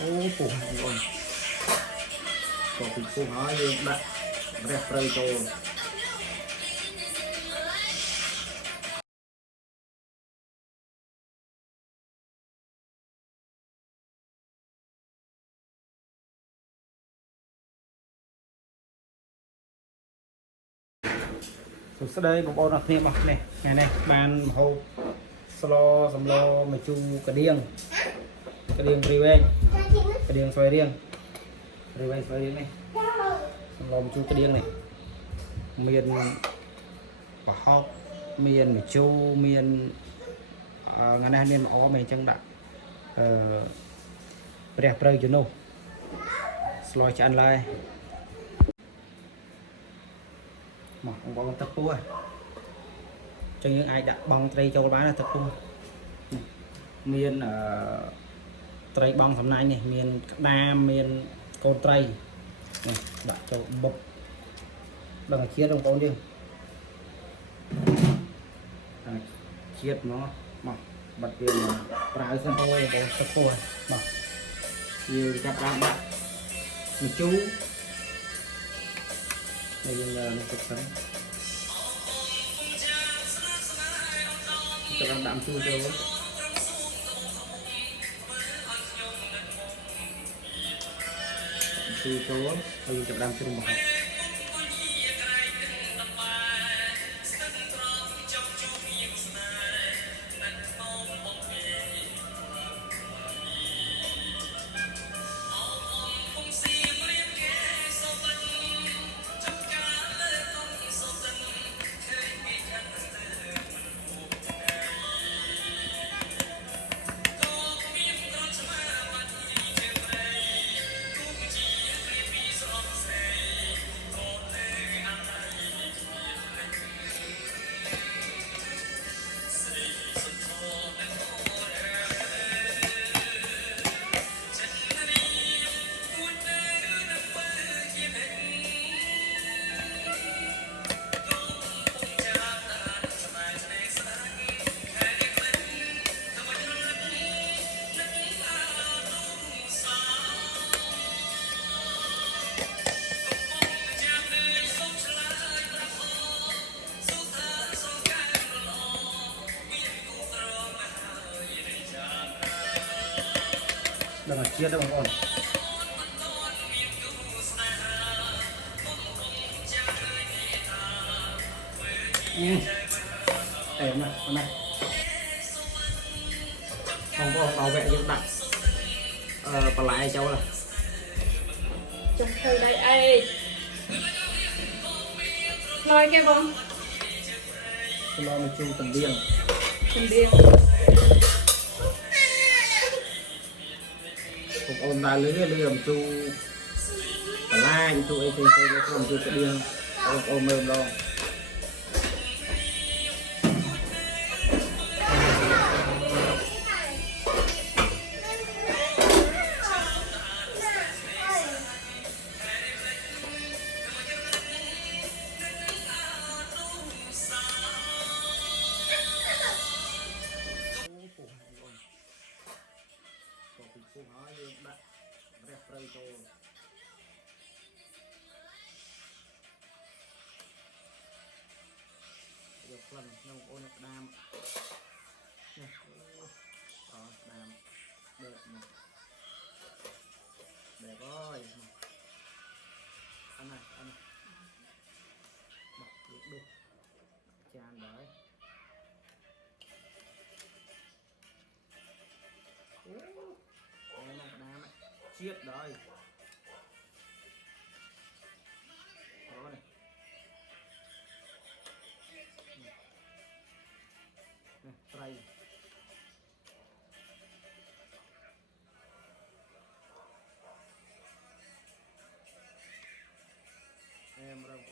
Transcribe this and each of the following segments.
ô phụ rồi có phụ phụ hỏi đặt đẹp rồi cho សួស្តីបងប្អូនអរគ្នាបងនេះថ្ងៃនេះបានហូបស្លសម្លម្ជូរកដៀងព្រីវែងកដៀងស្វាយរៀងព្រីវែងស្វាយរៀងនេះសម្លម្ជូរកដៀងនេះមានប្រហុកមានម្ជូរមានថ្ងៃនេះមានអមអីចឹងដាក់ព្រះព្រៅជំនួសស្លឆ្អិនឡើយមកបងទឹកពោះចឹងយើងអាចដាក់បងត្រីចូលបានទឹកពោះមានត្រីបងសំណាញ់នេះមានក្តាមមានកូនត្រីនេះដាក់ចូលបុកដល់ជាតិបងប្អូនយើងជាតិមកបាត់វាប្រើសិនអូយបងទឹកពោះមកយើងចាប់ដាក់ម្ជូរហើយយើងនឹងទឹកសិនចាំដាក់ម្ជូរចូលហើយយើងចាប់ដាក់ជ្រុំបង្ហោះដល់ជាតិបងប្អូនតែណាបងប្អូនដល់វគ្គយើងដាក់បន្លែចូលចុះទៅដៃអេឆ្លើយគេបងស្លម្ជូរតំដៀងបងប្អូនដើរលឺម្ជូរបន្លែម្ជូរអីផ្សេងៗម្ជូរក្តៀងបងប្អូនមើលម្ដងពុះហើយយើងដាក់ព្រះព្រៅចូលយកក្លិនក្នុងអូនក្តាមនេះក្តាមដេកមកដេកអើយអានេះដាក់យកដុសចានដែរជាតិដែរអូនេះត្រីមរង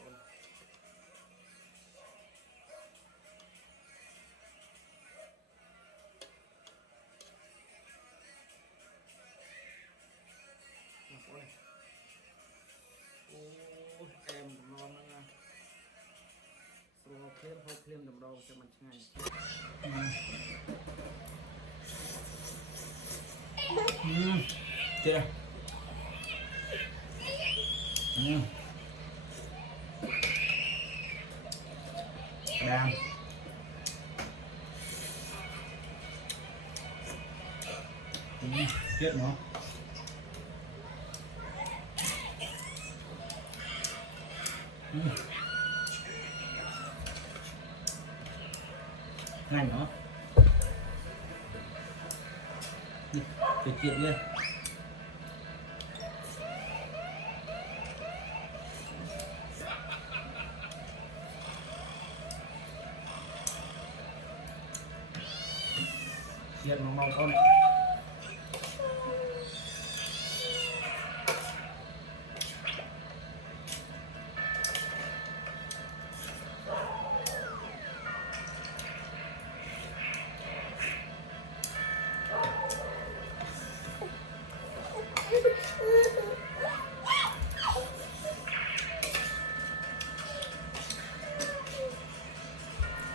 បងភ្លាមតម្រងចាំមិនឆ្ងាញ់ chết đây đang chết nó ngành nó tuyệt tuyệt luôn chết nó mau con này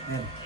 Nè.